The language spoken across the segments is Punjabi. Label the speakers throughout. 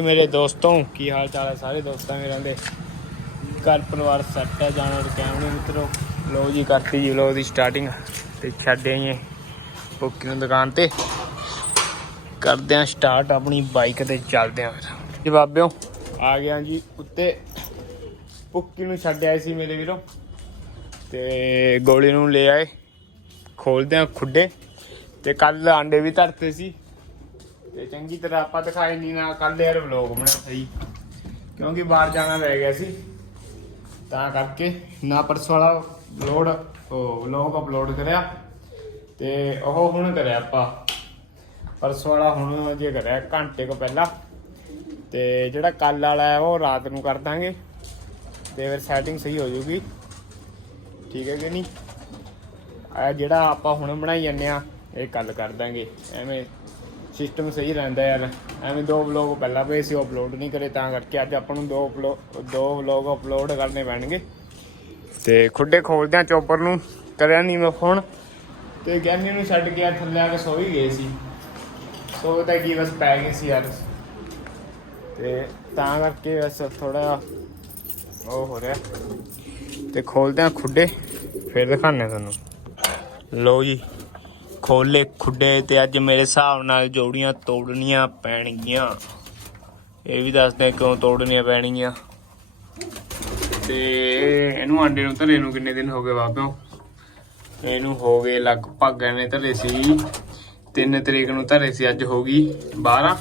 Speaker 1: ਮੇਰੇ ਦੋਸਤੋ, ਕੀ ਹਾਲ ਚਾਲ ਹੈ ਸਾਰੇ ਦੋਸਤਾਂ ਮੇਰਿਆਂ ਦੇ? ਘਰ ਪਰਿਵਾਰ ਸੈੱਟ ਹੈ, ਜਾਣਾ ਕੈਮਰੇ ਮਿੱਤਰੋ। ਲੋ ਜੀ, ਕਰਤੀ ਜੀ ਲੋ ਦੀ ਸਟਾਰਟਿੰਗ ਤੇ ਛੱਡ ਆਈਏ ਬੁੱਕੀ ਨੂੰ ਦੁਕਾਨ ਤੇ। ਕਰਦੇ ਆਂ ਸਟਾਰਟ ਆਪਣੀ ਬਾਈਕ ਤੇ ਚੱਲਦੇ ਆਂ ਫਿਰ। ਜੀ, ਬਾਬਿਓ, ਆ ਗਿਆ ਜੀ ਉੱਤੇ। ਪੁੱਕੀ ਨੂੰ ਛੱਡ ਆਏ ਸੀ ਮੇਰੇ ਵੀਰੋ। ਤੇ ਗੋਲੀ ਨੂੰ ਲੈ ਆਏ। ਖੋਲਦੇ ਆਂ ਖੁੱਡੇ। ਤੇ ਕੱਲ ਆਂਡੇ ਵੀ ਧਰਤੇ ਸੀ। ਤੇ ਚੰਗੀ ਤਰ੍ਹਾਂ ਆਪਾਂ ਦਿਖਾਏ ਨਹੀਂ ਨਾ ਕੱਲ ਯਾਰ ਵਲੌਗ ਬਣਾ ਸਹੀ। ਕਿਉਂਕਿ ਬਾਹਰ ਜਾਣਾ ਪੈ ਗਿਆ ਸੀ। ਤਾਂ ਕਰਕੇ ਨਾ ਪਰਸ ਵਾਲਾ ਲੋਡ ਉਹ ਵਲੌਗ ਅਪਲੋਡ ਕਰਿਆ। ਤੇ ਉਹ ਹੁਣ ਕਰਿਆ ਆਪਾਂ। ਪਰਸ ਵਾਲਾ ਹੁਣ ਜੇ ਕਰਿਆ ਘੰਟੇ ਕੋ ਪਹਿਲਾਂ। ਤੇ ਜਿਹੜਾ ਕੱਲ ਵਾਲਾ ਉਹ ਰਾਤ ਨੂੰ ਕਰ ਦਾਂਗੇ। ਤੇ ਫਿਰ ਸੈਟਿੰਗ ਸਹੀ ਹੋ ਜਾਊਗੀ। ਠੀਕ ਹੈ ਕਿ ਨਹੀਂ? ਆ ਜਿਹੜਾ ਆਪਾਂ ਹੁਣ ਬਣਾਈ ਜਾਂਦੇ ਆ ਇਹ ਕੱਲ ਕਰ ਦਾਂਗੇ। ਐਵੇਂ ਸਿਸਟਮ ਸਹੀ ਰਹਿੰਦਾ ਯਾਰ। ਐਵੇਂ ਦੋ ਵਲੋਗ ਪਹਿਲਾਂ ਪਏ ਸੀ ਅਪਲੋਡ ਨਹੀਂ ਕਰੇ, ਤਾਂ ਕਰਕੇ ਅੱਜ ਆਪਾਂ ਨੂੰ ਦੋ uplo- ਦੋ ਵਲੋਗ ਅਪਲੋਡ ਕਰਨੇ ਪੈਣਗੇ। ਤੇ ਖੁੱਡੇ ਖੋਲਦੇ ਆ ਚੋਪਰ ਨੂੰ ਕਰਿਆ ਨਹੀਂ ਮੈਂ ਫੋਨ ਤੇ ਗੈਨੀ ਨੂੰ ਛੱਡ ਕੇ ਆ ਥੱਲੇ ਆ ਕੇ ਸੋ ਹੀ ਗਏ ਸੀ। ਸੋ ਤਾਂ ਕੀ ਬਸ ਪੈ ਗਏ ਸੀ ਯਾਰ। ਤੇ ਤਾਂ ਕਰਕੇ ਬਸ ਥੋੜਾ ਉਹ ਹੋ ਰਿਹਾ। ਤੇ ਖੋਲਦੇ ਆ ਖੁੱਡੇ, ਫਿਰ ਦਿਖਾਣੇ ਤੁਹਾਨੂੰ। ਲਓ ਜੀ। ਖੋਲੇ ਖੁੱਡੇ ਤੇ ਅੱਜ ਮੇਰੇ ਹਿਸਾਬ ਨਾਲ ਜੋੜੀਆਂ ਤੋੜਨੀਆਂ ਪੈਣਗੀਆਂ। ਇਹ ਵੀ ਦੱਸਦੇ ਕਿਉਂ ਤੋੜਨੀਆਂ ਪੈਣਗੀਆਂ। ਤੇ ਇਹਨੂੰ ਆਂਡੇ ਨੂੰ ਧਰੇ ਨੂੰ ਕਿੰਨੇ ਦਿਨ ਹੋ ਗਏ ਬਾਬਿਓ? ਇਹਨੂੰ ਹੋ ਗਏ ਲਗਭਗ ਇਹਨੇ ਧਰੇ ਸੀ। 3 ਤਰੀਕ ਨੂੰ ਧਰੇ ਸੀ, ਅੱਜ ਹੋ ਗਈ 12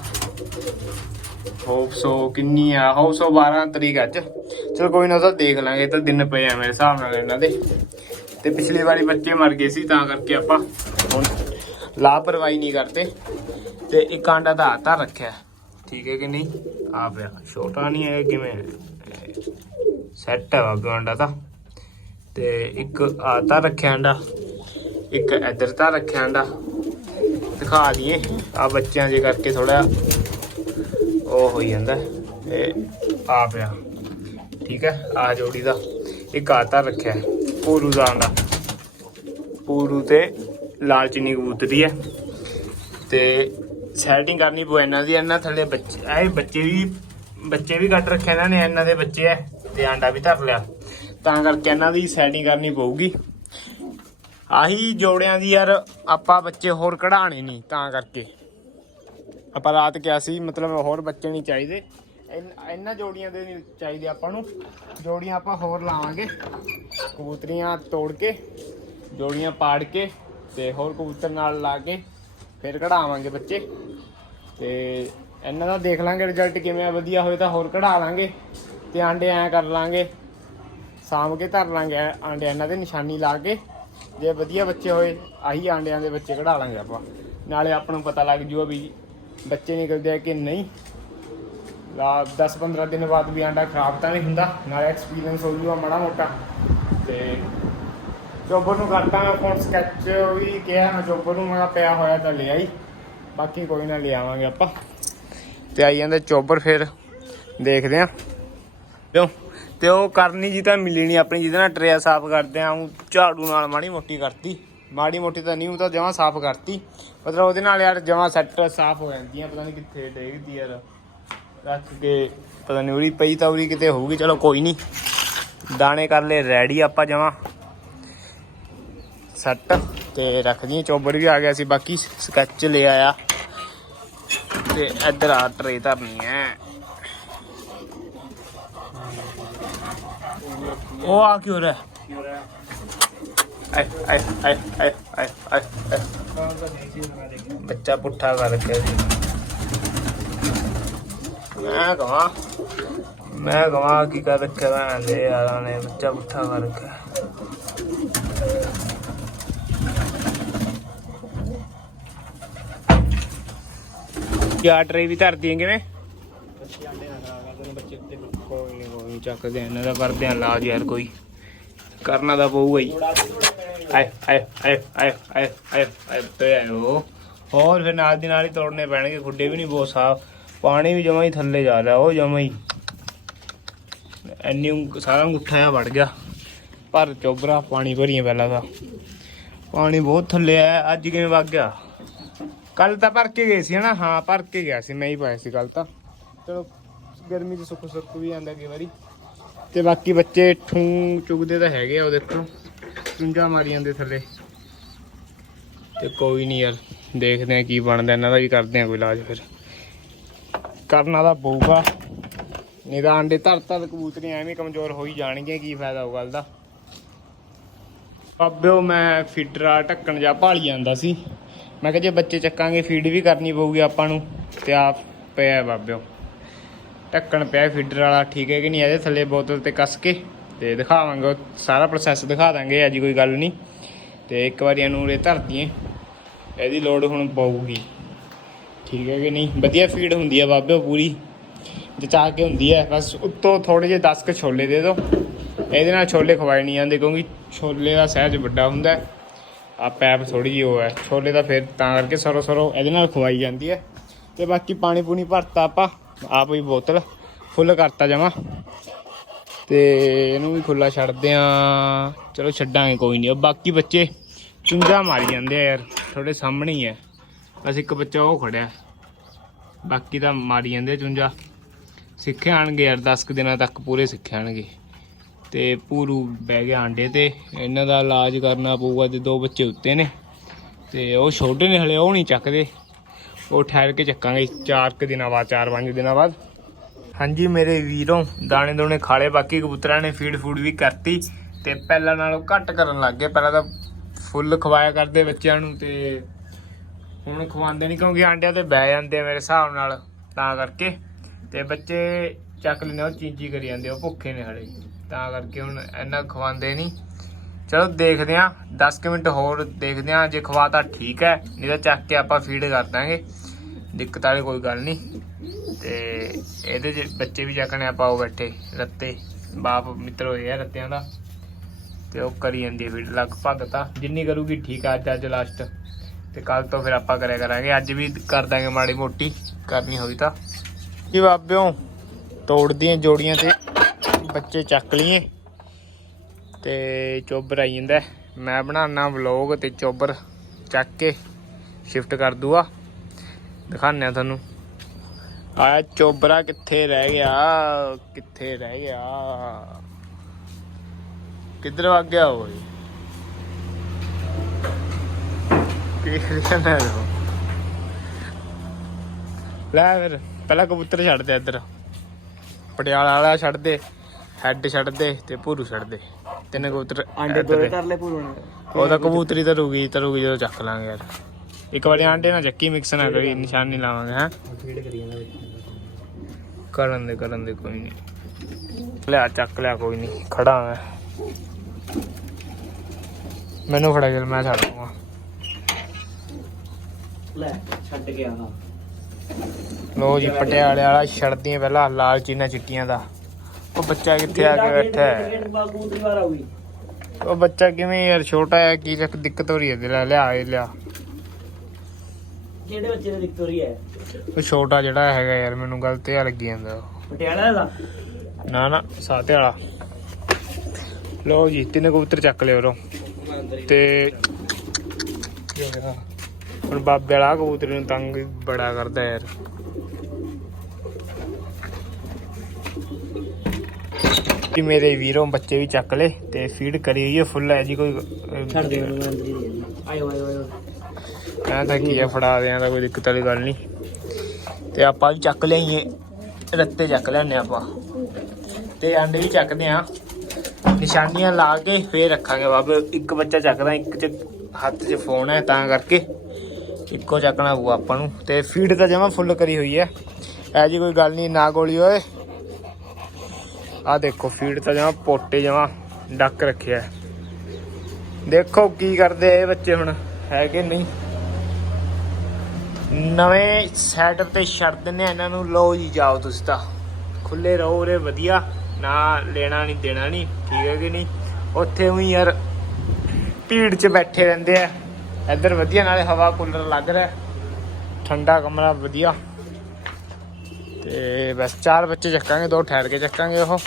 Speaker 1: ਹੋਪ ਸੋ ਕਿੰਨੀ ਆ? ਹੋਪ ਸੋ 12 ਤਰੀਕ ਅੱਜ। ਚਲੋ ਕੋਈ ਨਾ ਉਹ ਤਾਂ ਦੇਖ ਲਾਂਗੇ, ਇਹ ਤਾਂ ਦਿਨ ਪਏ ਆ ਮੇਰੇ ਹਿਸਾਬ ਨਾਲ ਇਹਨਾਂ ਦੇ। ਤੇ ਪਿਛਲੀ ਵਾਰੀ ਬੱਚੇ ਮਰ ਗਏ ਸੀ, ਤਾਂ ਕਰਕੇ ਆਪਾਂ ਹੁਣ। ਲਾਪਰਵਾਹੀ ਨਹੀਂ ਕਰਦੇ। ਤੇ ਇੱਕ ਆਂਡਾ ਦਾ ਆਤਾ ਰੱਖਿਆ। ਠੀਕ ਹੈ ਕਿ ਨਹੀਂ? ਆ ਪਿਆ। ਛੋਟਾ ਨਹੀਂ ਹੈ, ਕਿਵੇਂ ਸੈੱਟ ਹੈ ਬਾਬਾ ਆਂਡਾ ਦਾ ਤੇ ਇੱਕ ਆਤਾ ਰੱਖਿਆ ਆਂਡਾ। ਇੱਕ ਇਧਰ ਤਾਂ ਰੱਖਿਆ ਆਂਡਾ। ਦਿਖਾ ਦਈਏ। ਆ ਬੱਚਿਆਂ ਦੇ ਕਰਕੇ ਥੋੜਾ ਉਹ ਹੋਈ ਜਾਂਦਾ। ਇਹ ਆ ਪਿਆ। ਠੀਕ ਹੈ? ਆ ਜੋੜੀ ਦਾ। ਇੱਕ ਆਤਾ ਰੱਖਿਆ। ਪੂਰੂ ਦਾ ਆਂਡਾ। ਪੂਰੂ ਤੇ ਲਾਲ ਚੀਨੀ ਕਬੂਤਰੀ ਹੈ। ਤੇ ਸੈਟਿੰਗ ਕਰਨੀ ਪਊ ਇਹਨਾਂ ਦੀ, ਇਹਨਾਂ ਥੱਲੇ ਬੱਚੇ ਇਹ ਬੱਚੇ ਵੀ ਬੱਚੇ ਵੀ ਕੱਟ ਰੱਖੇ ਇਹਨਾਂ ਨੇ, ਇਹਨਾਂ ਦੇ ਬੱਚੇ ਐ, ਤੇ ਆਂਡਾ ਵੀ ਧਰ ਲਿਆ। ਤਾਂ ਕਰਕੇ ਇਹਨਾਂ ਦੀ ਸੈਟਿੰਗ ਕਰਨੀ ਪਊਗੀ। ਆਹੀ ਜੋੜਿਆਂ ਦੀ ਯਾਰ ਆਪਾਂ ਬੱਚੇ ਹੋਰ ਕਢਾਣੇ ਨਹੀਂ, ਤਾਂ ਕਰਕੇ। ਆਪਾਂ ਰਾਤ ਕਿਹਾ ਸੀ, ਮਤਲਬ ਹੋਰ ਬੱਚੇ ਨਹੀਂ ਚਾਹੀਦੇ। ਇਨ- ਇਹਨਾਂ ਜੋੜੀਆਂ ਦੇ ਨਹੀਂ ਚਾਹੀਦੇ ਆਪਾਂ ਨੂੰ। ਜੋੜੀਆਂ ਆਪਾਂ ਹੋਰ ਲਾਵਾਂਗੇ। ਕਬੂਤਰੀਆਂ ਤੋੜ ਕੇ, ਜੋੜੀਆਂ ਪਾੜ ਕੇ। ਤੇ ਹੋਰ ਕਬੂਤਰ ਨਾਲ ਲਾ ਕੇ ਫਿਰ ਕਢਾਵਾਂਗੇ ਬੱਚੇ। ਤੇ ਇਹਨਾਂ ਦਾ ਦੇਖ ਲਾਂਗੇ ਰਿਜ਼ਲਟ ਕਿਵੇਂ ਆ, ਵਧੀਆ ਹੋਏ ਤਾਂ ਹੋਰ ਕਢਾ ਲਾਂਗੇ ਤੇ ਆਂਡੇ ਐ ਕਰ ਲਾਂਗੇ। ਸਾਂਭ ਕੇ ਧਰ ਲਾਂਗੇ ਐ- ਆਂਡੇ ਇਹਨਾਂ ਦੇ ਨਿਸ਼ਾਨੀ ਲਾ ਕੇ। ਜੇ ਵਧੀਆ ਬੱਚੇ ਹੋਏ, ਆਹੀ ਆਂਡਿਆਂ ਦੇ ਬੱਚੇ ਕਢਾ ਲਾਂਗੇ ਆਪਾਂ। ਨਾਲੇ ਆਪਾਂ ਨੂੰ ਪਤਾ ਲੱਗ ਜੂਗਾ ਵੀ ਬੱਚੇ ਨਿਕਲਦੇ ਆ ਕਿ ਨਹੀਂ। 10-15 ਦਿਨ ਬਾਅਦ ਵੀ ਆਂਡਾ ਖਰਾਬ ਤਾਂ ਨਹੀਂ ਹੁੰਦਾ, ਨਾਲੇ ਐਕਸਪੀਰੀਅੰਸ ਹੋ ਜੂਗਾ ਮਾੜਾ ਮੋਟਾ। ਤੇ ਚੋਬਰ ਨੂੰ ਕਰਤਾ ਮੈਂ ਫੋਨ ਸਕੈਚ ਵੀ ਕਿਹਾ ਮੈਂ ਚੋਬਰ ਨੂੰ, ਮੈਂ ਪਿਆ ਹੋਇਆ ਤਾਂ ਲਿਆ ਹੀ ਬਾਕੀ ਕੋਈ ਨਾ ਲਿਆਵਾਂਗੇ ਆਪਾਂ। ਤੇ ਆਈ ਜਾਂਦੇ ਚੋਬਰ ਫਿਰ, ਦੇਖਦੇ ਆਂ। ਕਿਉਂ ਤੇ ਉਹ ਕਰਨੀ ਜੀ ਤਾਂ ਮਿਲੀ ਨਹੀਂ ਆਪਣੀ, ਜਿਹਦੇ ਨਾਲ ਟਰੇਆ ਸਾਫ਼ ਕਰਦੇ ਆ, ਉਹ ਝਾੜੂ ਨਾਲ ਮਾੜੀ ਮੋਟੀ ਕਰਤੀ। ਮਾੜੀ ਮੋਟੀ ਤਾਂ ਨਹੀਂ, ਉਹ ਤਾਂ ਜਮਾਂ ਸਾਫ਼ ਕਰਤੀ। ਮਤਲਬ ਉਹਦੇ ਨਾਲ ਯਾਰ ਜਮਾਂ ਸੈੱਟ ਸਾਫ਼ ਹੋ ਜਾਂਦੀਆਂ, ਪਤਾ ਨਹੀਂ ਕਿੱਥੇ ਡੇਗਦੀ ਯਾਰ। ਰੱਖ ਕੇ, ਪਤਾ ਨਹੀਂ ਉਰੀ ਪਈ ਤਾਂ ਉਰੀ ਕਿਤੇ ਹੋਊਗੀ, ਚਲੋ ਕੋਈ ਨਹੀਂ। ਦਾਣੇ ਕਰ ਲੈ ਰੈਡੀ ਆਪਾਂ ਜਮਾਂ। ਸੈੱਟ ਤੇ ਰੱਖ ਦਈਏ ਚੋਬਰ ਵੀ ਆ ਗਿਆ ਸੀ ਬਾਕੀ ਸਕੈਚ ਲੈ ਆਇਆ। ਤੇ ਇੱਧਰ ਆ ਟਰੇ ਧਰਨੀ ਹੈ। ਉਹ ਆ ਕਿਉਂ ਰਿਹਾ? ਆਏ ਆਏ ਆਏ ਆਏ ਆਏ ਆਏ ਆਏ। ਬੱਚਾ ਪੁੱਠਾ ਕਰ ਰੱਖਿਆ ਜੀ ਮੈਂ ਕਹਾਂ ਮੈਂ ਕਹਾਂ ਕੀ ਕਰ ਰੱਖਿਆ ਲੈ ਯਾਰਾਂ ਨੇ ਬੱਚਾ ਪੁੱਠਾ ਕਰ ਰੱਖਿਆ ਕਿਆ ਟਰੇ ਵੀ ਧਰਦੀ ਕਿਵੇਂ? ਕੋਈ ਨਹੀਂ ਕੋਈ ਨੀ, ਚੱਕਦੇ ਆ ਇਹਨਾਂ ਦਾ ਕਰਦੇ ਆ ਇਲਾਜ ਯਾਰ ਕੋਈ ਕਰਨਾ ਤਾਂ ਪਊਗਾ ਹੀ। ਆਏ ਆਏ ਆਏ ਆਏ ਆਏ ਆਏ ਆਏ ਤੇ ਆਇਓ ਹੋਰ ਫਿਰ ਨਾਲ ਦੀ ਨਾਲ ਹੀ ਤੋੜਨੇ ਪੈਣਗੇ ਖੁੱਡੇ ਵੀ ਨਹੀਂ ਬਹੁਤ ਸਾਫ਼। ਪਾਣੀ ਵੀ ਜਮਾ ਹੀ ਥੱਲੇ ਜਾ ਰਿਹਾ ਉਹ ਜਮਾ ਹੀ। ਐਨੀ ਸਾਰਾ ਅੰਗੂਠਾ ਆ ਵੜ ਗਿਆ। ਪਰ ਚੋਬਰਾ ਪਾਣੀ ਭਰੀਆਂ ਪਹਿਲਾਂ ਤਾਂ। ਪਾਣੀ ਬਹੁਤ ਥੱਲੇ ਆ ਅੱਜ ਕਿਵੇਂ ਵਗ ਗਿਆ? ਕੱਲ ਤਾਂ ਭਰ ਕੇ ਗਏ ਸੀ ਹਨਾ? ਹਾਂ, ਭਰ ਕੇ ਗਿਆ ਸੀ, ਮੈਂ ਹੀ ਪਾਇਆ ਸੀ ਕੱਲ ਤਾਂ। ਚਲੋ, ਗਰਮੀ 'ਚ ਸੁੱਕ ਸੁੱਕ ਵੀ ਜਾਂਦਾ ਕਈ ਵਾਰੀ। ਤੇ ਬਾਕੀ ਬੱਚੇ ਠੂੰ ਚੁਗਦੇ ਤਾਂ ਹੈਗੇ ਆ, ਉਹ ਦੇਖੋ। ਚੁੰਝਾ ਮਾਰੀ ਜਾਂਦੇ ਥੱਲੇ। ਤੇ ਕੋਈ ਨਹੀਂ ਯਾਰ, ਦੇਖਦੇ ਆ ਕੀ ਬਣਦਾ, ਇਹਨਾਂ ਦਾ ਵੀ ਕਰਦੇ ਆ ਕੋਈ ਇਲਾਜ ਫਿਰ। ਕਰਨਾ ਤਾਂ ਪਊਗਾ। ਨਹੀਂ ਤਾਂ ਆਂਡੇ ਧਰ ਧਰ ਕਬੂਤਰੀਆਂ ਐਵੇਂ ਕਮਜ਼ੋਰ ਹੋ ਹੀ ਜਾਣਗੀਆਂ ਕੀ ਫਾਇਦਾ ਉਹ ਗੱਲ ਦਾ। ਬਾਬਿਓ, ਮੈਂ ਫੀਡਰ ਢੱਕਣ ਜਾ ਭਾਲੀ ਜਾਂਦਾ ਸੀ। ਮੈਂ ਕਿਹਾ ਜੇ ਬੱਚੇ ਚੱਕਾਂਗੇ ਫੀਡ ਵੀ ਕਰਨੀ ਪਊਗੀ ਆਪਾਂ ਨੂੰ। ਤੇ ਆਪ ਪਿਆ ਬਾਬਿਓ। ਢੱਕਣ ਪਿਆ ਫੀਡਰ ਵਾਲਾ, ਠੀਕ ਹੈ ਕਿ ਨਹੀਂ? ਇਹਦੇ ਥੱਲੇ ਬੋਤਲ ਤੇ ਕੱਸ ਕੇ ਤੇ ਦਿਖਾਵਾਂਗੇ। ਉਹ ਸਾਰਾ ਪ੍ਰੋਸੈਸ ਦਿਖਾ ਦਾਂਗੇ ਅਜੀ ਕੋਈ ਗੱਲ ਨਹੀਂ। ਤੇ ਇੱਕ ਵਾਰੀ ਇਹਨੂੰ ਉਰੇ ਧਰ ਦਈਏ। ਇਹਦੀ ਲੋਡ ਹੁਣ ਪਊਗੀ। ਠੀਕ ਹੈ ਕਿ ਨਹੀਂ? ਵਧੀਆ ਫੀਡ ਹੁੰਦੀ ਹੈ ਬਾਬਿਓ ਪੂਰੀ। ਜਚਾ ਕੇ ਹੁੰਦੀ ਹੈ, ਬਸ ਉੱਤੋਂ ਥੋੜੇ ਜਿਹੇ 10 ਕ ਛੋਲੇ ਦੇ ਦਿਓ। ਇਹਦੇ ਨਾਲ ਛੋਲੇ ਖਵਾਏ ਨਹੀਂ ਜਾਂਦੇ, ਕਿਉਂਕਿ ਛੋਲੇ ਦਾ ਸਹਿਜ ਵੱਡਾ ਹੁੰਦਾ ਹੈ। ਆ ਪੈਪ ਥੋੜੀ ਜਿਹੀ ਉਹ ਹੈ। ਛੋਲੇ ਤਾਂ ਫਿਰ ਤਾਂ ਕਰਕੇ ਸਰੋ ਸਰੋ ਇਹਦੇ ਨਾਲ ਖਵਾਈ ਜਾਂਦੀ ਹੈ। ਤੇ ਬਾਕੀ ਪਾਣੀ ਪੂਣੀ ਭਰਤਾ ਆਪਾਂ, ਆਪ ਹੀ ਬੋਤਲ ਫੁੱਲ ਕਰਤਾ ਜਮਾ। ਤੇ ਇਹਨੂੰ ਵੀ ਖੁੱਲਾ ਛੱਡਦੇ ਆ ਚਲੋ ਛੱਡਾਂਗੇ, ਕੋਈ ਨਹੀਂ। ਬਾਕੀ ਬੱਚੇ ਚੁੰਝਾ ਮਾਰੀ ਜਾਂਦੇ ਆ ਯਾਰ। ਤੁਹਾਡੇ ਸਾਹਮਣੇ ਹੀ ਹੈ। ਬਸ ਇੱਕ ਬੱਚਾ ਉਹ ਖੜਿਆ। ਬਾਕੀ ਤਾਂ ਮਾਰੀ ਜਾਂਦੇ ਆ ਚੁੰਝਾ। ਸਿੱਖੇ ਆਣਗੇ ਯਾਰ 10 ਕੁ ਦਿਨਾਂ ਤੱਕ ਪੂਰੇ ਸਿੱਖੇ ਆਣਗੇ ਤੇ ਪੂਰੂ ਬਹਿ ਗਿਆ ਆਂਡੇ ਤੇ। ਇਹਨਾਂ ਦਾ ਇਲਾਜ ਕਰਨਾ ਪਊਗਾ ਤੇ ਦੋ ਬੱਚੇ ਉੱਤੇ ਨੇ। ਤੇ ਉਹ ਛੋਟੇ ਨੇ ਹਲੇ, ਉਹ ਨਹੀਂ ਚੱਕਦੇ। ਉਹ ਠਹਿਰ ਕੇ ਚੱਕਾਂਗੇ 4 ਕੁ ਦਿਨਾਂ ਬਾਅਦ 4-5 ਦਿਨਾਂ ਬਾਅਦ। ਹਾਂਜੀ ਮੇਰੇ ਵੀਰੋ, ਦਾਣੇ ਦੋਣੇ ਖਾਲੇ ਬਾਕੀ ਕਬੂਤਰਾਂ ਨੇ ਫੀਡ ਫੂਡ ਵੀ ਕਰਤੀ। ਤੇ ਪਹਿਲਾਂ ਨਾਲੋਂ ਘੱਟ ਕਰਨ ਲੱਗ ਗਏ, ਪਹਿਲਾਂ ਤਾਂ ਫੁੱਲ ਖਵਾਇਆ ਕਰਦੇ ਬੱਚਿਆਂ ਨੂੰ ਤੇ ਹੁਣ ਖਵਾਉਂਦੇ ਨਹੀਂ ਕਿਉਂਕਿ ਆਂਡਿਆਂ ਤੇ ਬਹਿ ਜਾਂਦੇ ਆ ਮੇਰੇ ਹਿਸਾਬ ਨਾਲ, ਤਾਂ ਕਰਕੇ। ਤੇ ਬੱਚੇ ਚੱਕ ਲੈਂਦੇ ਉਹ ਚੀਂਚੀ ਕਰੀ ਜਾਂਦੇ ਉਹ ਭੁੱਖੇ ਨੇ ਹਲੇ। ਤਾਂ ਕਰਕੇ ਹੁਣ ਇੰਨਾ ਖਵਾਉਂਦੇ ਨਹੀਂ। ਚਲੋ ਦੇਖਦੇ ਆ 10 ਕੁ ਮਿੰਟ ਹੋਰ ਦੇਖਦੇ ਆ ਜੇ ਖਵਾਤਾ ਠੀਕ ਹੈ, ਨਹੀਂ ਤਾਂ ਚੱਕ ਕੇ ਆਪਾਂ ਫੀਡ ਕਰ ਦਾਂਗੇ। ਦਿੱਕਤ ਵਾਲੀ ਕੋਈ ਗੱਲ ਨਹੀਂ। ਤੇ ਇਹਦੇ ਚ ਬੱਚੇ ਵੀ ਚੱਕਣੇ ਆਪਾਂ ਉਹ ਬੈਠੇ, ਰੱਤੇ। ਬਾਪ ਮਿੱਤਰ ਹੋਏ ਆ ਰੱਤਿਆਂ ਦਾ। ਤੇ ਉਹ ਕਰੀ ਜਾਂਦੀ ਹੈ ਫੀਡ ਲਗਭਗ ਤਾਂ। ਜਿੰਨੀ ਕਰੂਗੀ ਠੀਕ ਆ, ਅੱਜ ਅੱਜ ਲਾਸਟ ਤੇ ਕੱਲ ਤੋਂ ਫਿਰ ਆਪਾਂ ਕਰਿਆ ਕਰਾਂਗੇ। ਅੱਜ ਵੀ ਕਰ ਦਾਂਗੇ ਮਾੜੀ ਮੋਟੀ, ਕਰਨੀ ਹੋਈ ਤਾਂ। ਕੀ ਬਾਬਿਓ, ਤੋੜਦੀਆਂ ਜੋੜੀਆਂ ਤੇ ਬੱਚੇ ਚੱਕ ਲਈਏ। ਤੇ ਚੋਬਰ ਆਈ ਜਾਂਦਾ। ਮੈਂ ਬਣਾਉਣਾ ਵਲੌਗ ਤੇ ਚੋਬਰ ਚੱਕ ਕੇ ਸ਼ਿਫਟ ਕਰ ਦੂਆ ਦਿਖਾਉਂਦੇ ਆ ਤੁਹਾਨੂੰ। ਆ ਚੋਬਰਾ ਕਿੱਥੇ ਰਹਿ ਗਿਆ? ਕਿੱਥੇ ਰਹਿ ਗਿਆ? ਕਿੱਧਰ ਵਗ ਗਿਆ ਓਏ? ਕੀ ਕਰਨਾ ਹੈ ਉਹ? ਲੈ ਫਿਰ, ਪਹਿਲਾਂ ਕਬੂਤਰ ਛੱਡ ਦੇ ਇੱਧਰ। ਪਟਿਆਲਾ ਵਾਲਾ ਛੱਡ ਦੇ। ਹੈੱਡ ਛੱਡ ਦੇ ਤੇ ਭੂਰੂ ਛੱਡ ਦੇ ਤਿੰਨ ਕਬੂਤਰ
Speaker 2: ਆਂਡੇ
Speaker 1: ਇੱਧਰ
Speaker 2: ਦੋਏ
Speaker 1: ਦੇ।
Speaker 2: ਕਰ ਲੈ ਪੂਰਨ
Speaker 1: ਉਹ ਤਾਂ ਕਬੂਤਰੀ ਤਰੂਗੀ ਤਰੂਗੀ ਜਦੋਂ ਚੱਕ ਲਾਂਗੇ ਯਾਰ। ਇੱਕ ਵਾਰੀ ਆਂਡੇ ਨਾਲ ਚੱਕੀ ਮਿਕਸ ਨਾ ਕਰੀ ਨਿਸ਼ਾਨ ਨਹੀਂ ਲਾਵਾਂਗੇ ਹੈ।
Speaker 2: ਫੀਡ ਕਰੀ ਜਾਂਦਾ ਵਿੱਚ
Speaker 1: ਕਰਨ ਦੇ ਕਰਨ ਦੇ ਕੋਈ ਨਹੀਂ। ਲਿਆ ਚੱਕ ਲਿਆ ਕੋਈ ਨਹੀਂ। ਖੜਾ ਮੈਂ। ਮੈਨੂੰ ਫੜਾ ਚੱਲ ਮੈਂ ਛੱਡ ਦੂੰਗਾ
Speaker 2: ਲੈ ਛੱਡ ਗਿਆ ਹਾਂ
Speaker 1: ਲੋ ਜੀ ਪਟਿਆਲੇ ਵਾਲਾ ਛੱਡਦੀਆਂ ਪਹਿਲਾਂ ਲਾਲ ਚੀਨਾ ਚਿੱਟੀਆਂ ਦਾ। ਉਹ ਬੱਚਾ ਕਿੱਥੇ ਆ ਕੇ ਬੈਠਾ ਹੈ?
Speaker 2: ਬਾਬੂ ਦੀ ਵਾਰ ਆਉਗੀ
Speaker 1: ਉਹ ਬੱਚਾ ਕਿਵੇਂ ਯਾਰ ਛੋਟਾ ਹੈ ਕੀ ਚੱਕ ਦਿੱਕਤ ਹੋ ਰਹੀ ਹੈ ਤੇਰਾ ਲਿਆ ਇਹ ਲਿਆ।
Speaker 2: ਕਿਹੜੇ ਬੱਚੇ ਦੀ ਦਿੱਕਤ ਹੋ ਰਹੀ ਹੈ?
Speaker 1: ਉਹ ਛੋਟਾ ਜਿਹੜਾ ਹੈਗਾ ਯਾਰ ਮੈਨੂੰ ਗਲਤ ਜਿਹਾ ਲੱਗੀ ਜਾਂਦਾ ਉਹ।
Speaker 2: ਪਟਿਆਲਾ ਦਾ
Speaker 1: ਨਾ ਨਾ ਸਾਤੇ ਵਾਲਾ। ਲੋ ਜੀ ਤਿੰਨ ਕਬੂਤਰ ਚੱਕ ਲਿਓ ਰੋ ਤੇ ਹੁਣ ਬਾਬੇ ਵਾਲਾ ਕਬੂਤਰ ਨੂੰ ਤੰਗ ਬੜਾ ਕਰਦਾ ਯਾਰ। ਕਿ ਮੇਰੇ ਵੀਰੋਂ ਬੱਚੇ ਵੀ ਚੱਕ ਲੈ ਤੇ ਫੀਡ ਕਰੀ ਹੋਈ ਹੈ ਫੁੱਲ ਹੈ ਜੀ ਕੋਈ
Speaker 2: ਛੱਡ ਦੇ ਆਇਓ ਆਇਓ ਆਇਓ।
Speaker 1: ਮੈਂ ਤਾਂ ਕੀ ਆ ਫੜਾ ਦਿਆਂ ਤਾਂ ਕੋਈ ਦਿੱਕਤ ਵਾਲੀ ਗੱਲ ਨਹੀਂ। ਤੇ ਆਪਾਂ ਵੀ ਚੱਕ ਲਿਆਈਏ ਰੱਤੇ ਚੱਕ ਲੈਣੇ ਆਪਾਂ। ਤੇ ਅੰਡੇ ਵੀ ਚੱਕਦੇ ਆ ਨਿਸ਼ਾਨੀਆਂ ਲਾ ਕੇ ਫੇਰ ਰੱਖਾਂਗੇ ਬਾਬੇ। ਇੱਕ ਬੱਚਾ ਚੱਕਦਾ ਇੱਕ ਚ ਹੱਥ 'ਚ ਫੋਨ ਹੈ ਤਾਂ ਕਰਕੇ ਇੱਕੋ ਚੱਕਣਾ ਪਊ ਆਪਾਂ ਨੂੰ। ਤੇ ਫੀਡ ਤਾਂ ਜਮਾ ਫੁੱਲ ਕਰੀ ਹੋਈ ਹੈ। ਐ ਜੀ ਕੋਈ ਗੱਲ ਨਹੀਂ ਨਾ ਗੋਲੀ ਓਏ ਆ ਦੇਖੋ ਫੀਡ ਤਾਂ ਜਮਾ ਪੋਟੇ ਜਮਾ ਡੱਕ ਰੱਖਿਆ ਦੇਖੋ ਕੀ ਕਰਦੇ ਆ ਇਹ ਬੱਚੇ ਹੁਣ, ਹੈ ਕਿ ਨਹੀਂ? ਨਵੇਂ ਸੈਟਅਪ ਤੇ ਛੱਡ ਦਿੰਦੇ ਆ ਇਹਨਾਂ ਨੂੰ। ਲਓ ਜੀ, ਜਾਓ ਤੁਸੀਂ ਤਾਂ। ਖੁੱਲੇ ਰਹੋ ਉਰੇ, ਵਧੀਆ। ਨਾ ਲੈਣਾ ਨਹੀਂ, ਦੇਣਾ ਨਹੀਂ, ਠੀਕ ਹੈ ਕਿ ਨਹੀਂ? ਉੱਥੇ ਵੀ ਯਾਰ ਭੀੜ 'ਚ ਬੈਠੇ ਰਹਿੰਦੇ ਆ। ਇੱਧਰ ਵਧੀਆ, ਨਾਲੇ ਹਵਾ ਕੂਲਰ ਲੱਗ ਰਿਹਾ। ਠੰਡਾ ਕਮਰਾ, ਵਧੀਆ। ਤੇ ਬਸ ਚਾਰ ਬੱਚੇ ਚੱਕਾਂਗੇ, ਦੋ ਠਹਿਰ ਕੇ ਚੱਕਾਂਗੇ ਉਹ।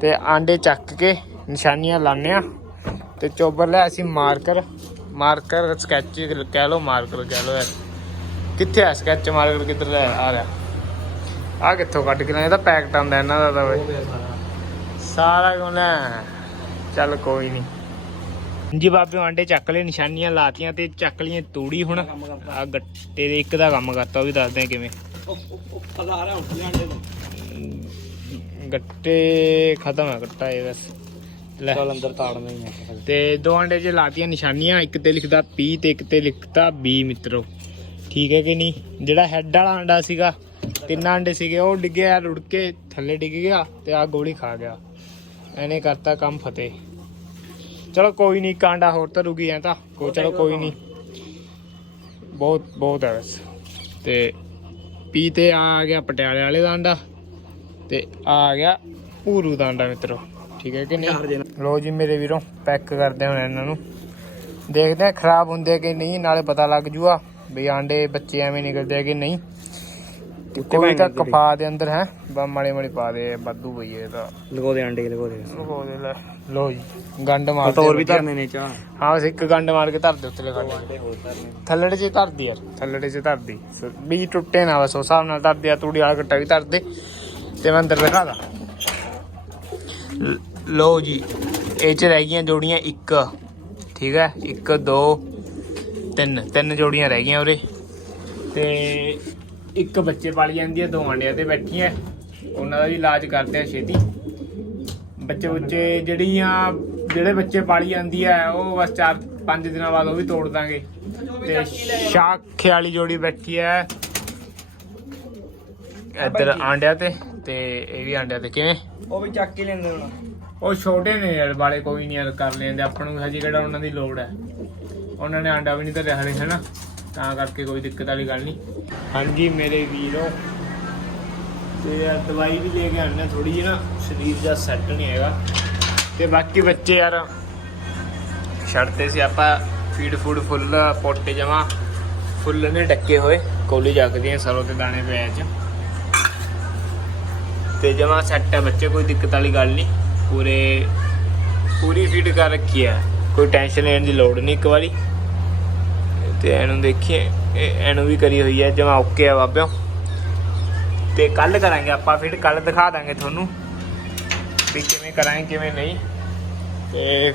Speaker 1: ਤੇ ਆਂਡੇ ਚੱਕ ਕੇ ਨਿਸ਼ਾਨੀਆਂ ਲਾਣੇ ਆ ਤੇ ਚੋਬਰ ਲਿਆ ਅਸੀਂ ਮਾਰਕਰ ਮਾਰਕਰ ਸਕੈਚ ਕਹਿ ਲਓ, ਮਾਰਕਰ ਕਹਿ ਲਓ। ਕਿੱਥੇ ਆ ਸਕੈਚ ਮਾਰਕਰ, ਕਿੱਧਰ ਹੈ ਆ ਰਿਹਾ? ਆ ਕਿੱਥੋਂ ਕੱਢ ਕੇ ਲਿਆ ਇਹ ਪੈਕਟ ਆਉਂਦਾ ਇਹਨਾਂ ਦਾ ਤਾਂ ਬਈ।
Speaker 2: ਸਾਰਾ
Speaker 1: ਸਾਰਾ ਚੱਲ ਕੋਈ ਨਹੀਂ ਜੀ ਬਾਬੇ, ਆਂਡੇ ਚੱਕ ਲਏ, ਨਿਸ਼ਾਨੀਆਂ ਲਾਤੀਆਂ ਤੇ ਚੱਕ ਲਈਆਂ ਤੂੜੀ ਹੁਣ।
Speaker 2: ਕੰਮ ਕਰਦਾ
Speaker 1: ਆ ਗੱਟੇ ਦੇ ਇੱਕ ਦਾ ਕੰਮ ਕਰਤਾ, ਉਹ ਵੀ ਦੱਸਦੇ ਆ ਕਿਵੇਂ। ਗੱਟੇ ਖਤਮ ਹੈ ਗੱਟਾ ਇਹ ਬਸ। ਲੈ।
Speaker 2: ਚੱਲ ਅੰਦਰ ਤਾੜਨਾ ਹੀ ਹੈ
Speaker 1: ਤੇ ਦੋ ਅੰਡੇ 'ਚ ਲਾਤੀਆਂ ਨਿਸ਼ਾਨੀਆਂ ਇੱਕ ਤੇ ਲਿਖਦਾ P ਤੇ ਇੱਕ ਤੇ ਲਿਖਦਾ B ਮਿੱਤਰੋ। ਠੀਕ ਹੈ ਕਿ ਨਹੀਂ? ਜਿਹੜਾ ਹੈੱਡ ਵਾਲਾ ਅੰਡਾ ਸੀਗਾ ਤਿੰਨ ਅੰਡੇ ਸੀਗੇ ਉਹ ਡਿੱਗਿਆ ਰੁੜ ਕੇ ਥੱਲੇ ਡਿੱਗ ਗਿਆ ਤੇ ਆ ਗੋਲੀ ਖਾ ਗਿਆ। ਐਨੇ ਕਰਤਾ ਕੰਮ ਫਤਿਹ। ਚਲੋ ਕੋਈ ਨਹੀਂ ਕਾਂਡਾ ਹੋਰ ਧਰੂਗੀ ਐ ਤਾਂ। ਕੋ ਚਲੋ ਕੋਈ ਨਹੀਂ। ਬਹੁਤ ਬਹੁਤ ਹੈ ਬਸ। ਤੇ ਪੀ ਤੇ ਆ ਗਿਆ ਪਟਿਆਲੇ ਵਾਲੇ ਦਾ ਅੰਡਾ ਤੇ ਆ ਗਿਆ ਪੂਰੂ ਦਾ ਅੰਡਾ ਮਿੱਤਰੋ। ਠੀਕ ਹੈ ਕਿ ਨਹੀਂ? ਲੋ ਜੀ ਮੇਰੇ ਵੀਰੋ ਪੈਕ ਕਰਦੇ ਹੁਣ ਇਹਨਾਂ ਨੂੰ। ਦੇਖਦੇ ਆ ਖਰਾਬ ਹੁੰਦੇ ਕਿ ਨਹੀਂ ਨਾਲੇ ਪਤਾ ਲੱਗ ਜੂਗਾ ਵੀ ਆਂਡੇ ਬੱਚੇ ਐਵੇਂ ਨਿਕਲਦੇ ਆ ਕਿ ਨਹੀਂ। ਕੋਈ ਤਾਂ ਕਫਾ ਦੇ ਅੰਦਰ ਹੈ ਬਾ ਮਾੜੇ ਮਾੜੇ ਪਾ ਦੇ ਵਾਧੂ ਪਈ ਇਹ ਤਾਂ।
Speaker 2: ਲਗੋ ਦੇ ਅੰਡੇ ਲਗੋ ਦੇ।
Speaker 1: ਲਗੋ ਦੇ ਲੈ। ਲੋ ਜੀ ਗੰਡ ਮਾਰ
Speaker 2: ਹੋਰ ਵੀ ਧਰਨੇ ਨੇ ਚਾਹ।
Speaker 1: ਹਾਂ ਬਸ ਇੱਕ ਗੰਡ ਮਾਰ ਕੇ ਧਰ ਦੇ ਉੱਤੇ
Speaker 2: ਹੋਰ ਧਰਨੇ।
Speaker 1: ਥੱਲੜੇ 'ਚ ਧਰਦੀ ਯਾਰ ਥੱਲੜੇ 'ਚ ਧਰਦੀ ਵੀ ਟੁੱਟੇ ਨਾ ਬਸ ਉਸ ਹਿਸਾਬ ਨਾਲ ਧਰਦੀ ਆ ਤੂੜੀ ਵਾਲਾ ਕੱਟਾ ਵੀ ਧਰ ਦੇ। ਤੇ ਮੈਂ ਅੰਦਰ ਦਿਖਾ ਦਾਂ। ਲ- ਜੀ ਇਹ 'ਚ ਰਹਿ ਗਈਆਂ ਜੋੜੀਆਂ ਇੱਕ। ਠੀਕ ਹੈ ਇੱਕ ਦੋ ਤਿੰਨ। ਤਿੰਨ ਜੋੜੀਆਂ ਰਹਿ ਗਈਆਂ ਉਰੇ। ਤੇ ਇੱਕ ਬੱਚੇ ਪਾਲੀ ਜਾਂਦੀ ਹੈ ਦੋ ਆਂਡਿਆਂ ਤੇ ਬੈਠੀਆਂ ਉਹਨਾਂ ਦਾ ਵੀ ਇਲਾਜ ਕਰਦੇ ਆ ਛੇਤੀ। ਬੱਚੇ ਬੱਚੇ ਜਿਹੜੀਆਂ ਜਿਹੜੇ ਬੱਚੇ ਪਾਲੀ ਜਾਂਦੀ ਹੈ ਉਹ ਬਸ 4 5 ਦਿਨਾਂ ਬਾਅਦ ਉਹ ਵੀ ਤੋੜ ਦਾਂਗੇ। ਤੇ ਸ਼ਾਖੇ ਵਾਲੀ ਜੋੜੀ ਬੈਠੀ ਹੈ ਇੱਧਰ ਆਂਡਿਆਂ ਤੇ ਤੇ ਇਹ ਵੀ ਆਂਡਿਆਂ ਤੇ। ਕਿਵੇਂ?
Speaker 2: ਉਹ ਵੀ ਚੱਕ ਹੀ ਲੈਂਦੇ ਹੁਣ।
Speaker 1: ਉਹ ਛੋਟੇ ਨੇ ਯਾਰ ਵਾਲੇ ਕੋਈ ਨਹੀਂ ਯਾਰ ਕਰ ਲੈਂਦੇ। ਆਪਾਂ ਨੂੰ ਹਜੇ ਕਿਹੜਾ ਉਹਨਾਂ ਦੀ ਲੋੜ ਹੈ ਉਹਨਾਂ ਨੇ ਆਂਡਾ ਵੀ ਨਹੀਂ ਧਰਿਆ ਹਲੇ ਹਨਾ? ਤਾਂ ਕਰਕੇ ਕੋਈ ਦਿੱਕਤ ਵਾਲੀ ਗੱਲ ਨਹੀਂ ਹਾਂਜੀ, ਮੇਰੇ ਵੀਰੋ। ਤੇ ਯਾਰ ਦਵਾਈ ਵੀ ਲੈ ਕੇ ਆਣਾ ਥੋੜੀ ਜਿਹੀ ਨਾ, ਸਰੀਰ ਦਾ ਸੈੱਟ ਨਹੀਂ ਹੈਗਾ। ਤੇ ਬਾਕੀ ਬੱਚੇ ਯਾਰ ਛੱਡਦੇ ਸੀ ਆਪਾਂ ਫੀਡ ਫੂਡ ਫੁੱਲ ਪੋਟੇ ਜਮਾ। ਫੁੱਲ ਨੇ ਡੱਕੇ ਹੋਏ, ਕੋਲੀ ਜਗਦੀਆਂ ਸਰੋਂ ਤੇ ਦਾਣੇ ਪਏ ਚ। ਤੇ ਜਮਾ ਸੈੱਟ ਹੈ ਬੱਚੇ, ਕੋਈ ਦਿੱਕਤ ਵਾਲੀ ਗੱਲ ਨਹੀਂ। ਪੂਰੇ, ਪੂਰੀ ਫੀਡ ਕਰ ਰੱਖੀ ਹੈ ਕੋਈ ਟੈਨਸ਼ਨ ਲੈਣ ਦੀ ਲੋੜ ਨਹੀਂ ਇੱਕ ਵਾਰੀ। ਤੇ ਇਹਨੂੰ ਦੇਖੀਏ। ਇਹਨੂੰ ਵੀ ਕਰੀ ਹੋਈ ਹੈ, ਜਮਾ ਓਕੇ ਆ ਬਾਬਿਓ। ਤੇ ਕੱਲ ਕਰਾਂਗੇ ਆਪਾਂ ਫਿਰ ਕੱਲ ਦਿਖਾ ਦਾਂਗੇ ਤੁਹਾਨੂੰ ਵੀ ਕਿਵੇਂ ਕਰਾਂਗੇ, ਕਿਵੇਂ ਨਹੀਂ। ਤੇ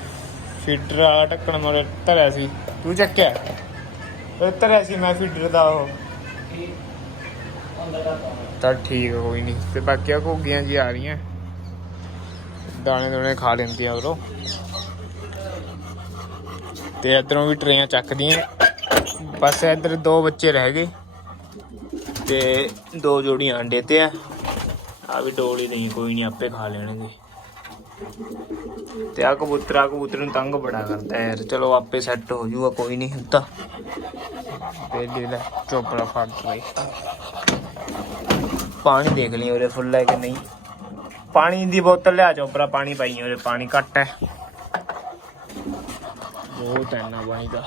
Speaker 1: ਫੀਡਰ ਵਾਲਾ ਢੱਕਣ ਮੋਰੇ ਧਰਿਆ ਸੀ। ਤੂੰ ਚੱਕਿਆ? ਉਹ ਧਰਿਆ ਸੀ ਮੈਂ ਫੀਡਰ ਦਾ ਉਹ। ਤਾਂ ਠੀਕ ਕੋਈ ਨਹੀਂ। ਤੇ ਬਾਕੀ ਆ ਘੋਗੀਆਂ ਜੀ ਆ ਰਹੀਆਂ। ਦਾਣੇ ਦੋਣੇ ਖਾ ਲੈਂਦੀਆਂ ਉਰੋਂ। ਤੇ ਇਧਰੋਂ ਵੀ ਟਰੇਆਂ ਚੱਕਦੀਆਂ। ਬਸ ਇਧਰ ਦੋ ਬੱਚੇ ਰਹਿ ਗਏ ਤੇ ਦੋ ਜੋੜੀਆਂ ਅੰਡੇ ਤੇ ਆ। ਆ ਵੀ ਡੋਲੀ ਨਹੀਂ, ਕੋਈ ਨਹੀਂ, ਆਪੇ ਖਾ ਲੈਣਗੇ। ਤੇ ਆ ਕਬੂਤਰਾ ਕਬੂਤਰ ਨੂੰ ਤੰਗ ਬੜਾ ਕਰਦਾ ਯਾਰ। ਚਲੋ, ਆਪੇ ਸੈੱਟ ਹੋ ਜਾਊਗਾ, ਕੋਈ ਨਹੀਂ ਹੁੰਦਾ ਪਹਿਲੇ ਲੈ, ਚੋਪੜਾ ਫੜ ਲਈ ਪਾਣੀ ਦੇਖ ਲਈ ਉਰੇ, ਫੁੱਲ ਹੈ ਕਿ ਨਹੀਂ? ਪਾਣੀ ਦੀ ਬੋਤਲ ਲਿਆ, ਚੋਪੜਾ, ਪਾਣੀ ਪਾਈ ਉਰੇ, ਪਾਣੀ ਘੱਟ ਹੈ। ਬਹੁਤ ਹੈ ਨਾ ਪਾਣੀ ਦਾ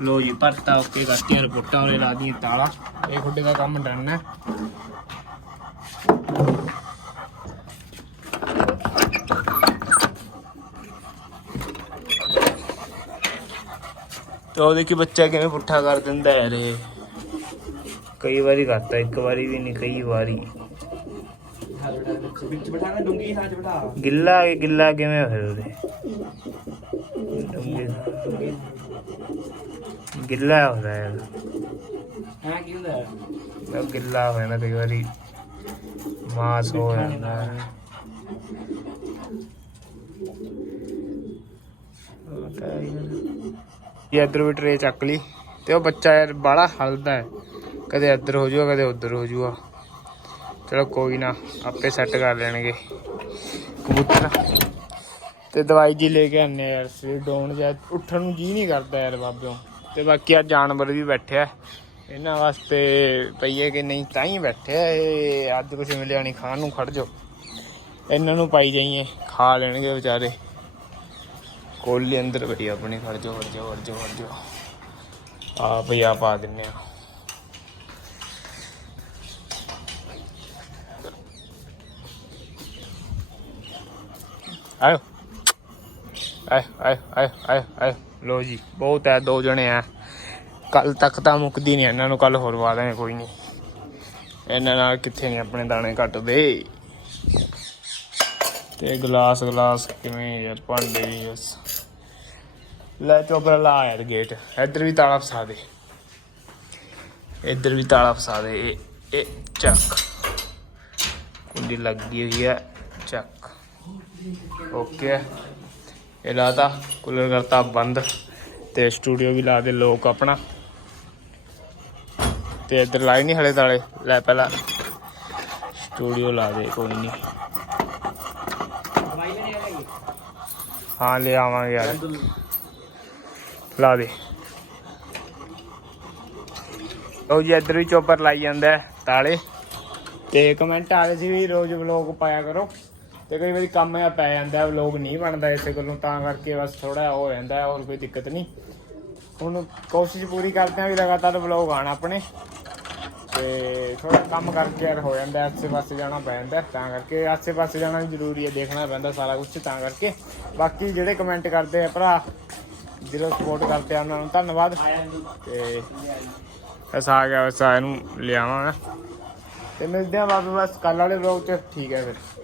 Speaker 1: ਲੋ ਜੀ, ਪਰਤਾ ਓਕੇ ਕਰਤੀਆਂ ਰਿਪੋਰਟਾਂ ਉਰੇ ਲਾ ਦੀਆਂ ਤਾਲਾ। ਇਹ ਖੁੱਡੇ ਦਾ ਕੰਮ ਡਨ ਹੈ। ਤੇ ਉਹ ਦੇਖੀ ਬੱਚਾ ਕਿਵੇਂ ਪੁੱਠਾ ਕਰ ਦਿੰਦਾ ਯਾਰ ਇਹ ਕਈ ਵਾਰੀ ਕਰਤਾ, ਇੱਕ ਵਾਰੀ ਵੀ ਨਹੀਂ, ਕਈ ਵਾਰੀ।
Speaker 2: ਵਿੱਚ ਬਿਠਾਣਾ ਡੁੰਗੀ ਥਾਂ ਚ ਬਿਠਾ
Speaker 1: ਗਿੱਲਾ ਗਿੱਲਾ ਕਿਵੇਂ ਹੋਇਆ ਉਹਦੇ? ਗਿੱਲਾ ਹੋ ਰਿਹਾ ਹੈ।
Speaker 2: ਹਾਂ ਕੀ ਹੁੰਦਾ? ਹੈ?
Speaker 1: ਗਿੱਲਾ ਹੋ ਜਾਂਦਾ ਕਈ ਵਾਰੀ ਮਾਸ ਹੋ ਜਾਂਦਾ। ਹੈ। ਇਹ ਇੱਧਰ ਵੀ ਟਰੇ ਚੱਕ ਲਈ ਤੇ ਉਹ ਬੱਚਾ ਯਾਰ ਬਾਹਲਾ ਹਲਦਾ ਹੈ। ਕਦੇ ਇੱਧਰ ਹੋ ਜਾਊਗਾ ਕਦੇ ਉੱਧਰ ਹੋ ਜਾਊਗਾ ਚਲੋ ਕੋਈ ਨਾ, ਆਪੇ ਸੈੱਟ ਕਰ ਲੈਣਗੇ। ਕਬੂਤਰ। ਤੇ ਦਵਾਈ ਜੀ ਲੈ ਕੇ ਆਨੇ ਯਾਰ, ਸਵੇਰ ਡਾਉਣ ਜਾਂ, ਉੱਠਣ ਨੂੰ ਜੀ ਨਹੀਂ ਕਰਦਾ ਯਾਰ ਬਾਬਿਓ। ਤੇ ਬਾਕੀ ਆ ਜਾਨਵਰ ਵੀ ਬੈਠੇ ਆ ਇਹਨਾਂ ਵਾਸਤੇ ਪਈਏ ਕਿ ਨਹੀਂ, ਤਾਂ ਹੀ ਬੈਠੇ ਆ, ਇਹ ਅੱਜ ਕੁਝ ਮਿਲਿਆ ਨਹੀਂ, ਖਾਣ ਨੂੰ ਖੜ ਜਾਓ। ਇਹਨਾਂ ਨੂੰ ਪਾਈ ਜਾਈਏ, ਖਾ ਲੈਣਗੇ ਵਿਚਾਰੇ। ਕੋਲੀ ਅੰਦਰ ਪਈ ਆਪਣੀ ਖੜ ਜਾਓ ਖੜ ਜਾਓ ਖੜ ਜਾਓ ਖੜ ਜਾਓ। ਆ ਭਈ ਆ ਪਾ ਦਿੰਨੇ ਆ। ਆਇਓ। ਆਏ ਆਏ ਆਏ ਆਏ ਆਏ ਲੋ ਜੀ, ਬਹੁਤ ਹੈ, ਦੋ ਜਣੇ ਆ। ਕੱਲ ਤੱਕ ਤਾਂ ਮੁੱਕਦੀ ਨਹੀਂ, ਇਹਨਾਂ ਨੂੰ ਕੱਲ ਹੋਰ ਵਾ ਦਾਂਗੇ ਕੋਈ ਨਹੀਂ। ਇਹਨਾਂ ਨਾਲ ਕਿੱਥੇ ਨਹੀਂ ਆਪਣੇ ਦਾਣੇ ਘਟਦੇ ਤੇ ਗਲਾਸ ਗਲਾਸ ਕਿਵੇਂ ਯਾਰ, ਭਾਂਡੇ ਵੀ ਲੈ ਚੋਬਰ ਲਾ ਯਾਰ ਗੇਟ ਇੱਧਰ ਵੀ ਤਾਲਾ ਫਸਾ ਦੇ। ਇੱਧਰ ਵੀ ਤਾਲਾ ਫਸਾ ਦੇ ਇਹ ਚੱਕ। ਕੁੰਡੀ ਲੱਗੀ ਹੋਈ ਹੈ, ਚੱਕ। ਓਕੇ ਇਹ ਲਾਤਾ ਕੂਲਰ ਕਰਤਾ, ਬੰਦ। ਤੇ ਸਟੂਡੀਓ ਵੀ ਲਾ ਦੇ ਲੋਕ ਆਪਣਾ। ਤੇ ਇੱਧਰ ਲਾਈ ਨਹੀਂ ਹਲੇ ਤਾਲੇ। ਲੈ ਪਹਿਲਾਂ ਸਟੂਡੀਓ ਲਾ ਦੇ, ਕੋਈ ਨਹੀਂ ਹਾਂ ਲੈ ਆਵਾਂਗੇ ਯਾਰ। ਲਾ ਦੇ। ਲਓ ਜੀ, ਇੱਧਰ ਵੀ ਚੋਪਰ ਲਾਈ ਜਾਂਦਾ ਤਾਲੇ। ਤੇ ਕਮੈਂਟ ਆ ਰਹੇ ਸੀ ਵੀ ਰੋਜ਼ ਵਲੌਗ ਪਾਇਆ ਕਰੋ। ਤੇ ਕਈ ਵਾਰੀ ਕੰਮ ਆ ਪੈ ਜਾਂਦਾ ਵਲੌਗ ਨਹੀਂ ਬਣਦਾ ਇਸੇ ਗੱਲੋਂ ਤਾਂ ਕਰਕੇ ਬਸ ਥੋੜਾ ਹੋ ਜਾਂਦਾ ਹੈ, ਹੋਰ ਕੋਈ ਦਿੱਕਤ ਨਹੀਂ। ਹੁਣ ਕੋਸ਼ਿਸ਼ ਪੂਰੀ ਕਰਦੇ ਆ ਵੀ ਲਗਾਤਾਰ ਵਲੌਗ ਆਣ ਆਪਣੇ। ਤੇ ਥੋੜਾ ਕੰਮ ਕਰਕੇ ਯਾਰ ਹੋ ਜਾਂਦਾ ਆਸੇ ਪਾਸੇ ਜਾਣਾ ਪੈ ਜਾਂਦਾ ਤਾਂ ਕਰਕੇ ਆਸੇ ਪਾਸੇ ਜਾਣਾ ਵੀ ਜ਼ਰੂਰੀ ਹੈ ਦੇਖਣਾ ਪੈਂਦਾ ਸਾਰਾ ਕੁਝ ਤਾਂ ਕਰਕੇ। ਬਾਕੀ ਜਿਹੜੇ ਕਮੈਂਟ ਕਰਦੇ ਆ ਭਰਾ ਦਿਲੋਂ ਸਪੋਰਟ ਕਰਦੇ ਆ ਉਹਨਾਂ ਨੂੰ ਧੰਨਵਾਦ। ਤੇ ਐਸਾ ਆ ਗਿਆ ਬਸ ਆ ਇਹਨੂੰ ਲਿਆਵਾਂ ਤੇ ਮਿਲਦੇ ਆ ਬਾਬੂ ਬਸ ਕੱਲ ਵਾਲੇ ਵਲੌਗ ਚ। ਠੀਕ ਹੈ ਫਿਰ।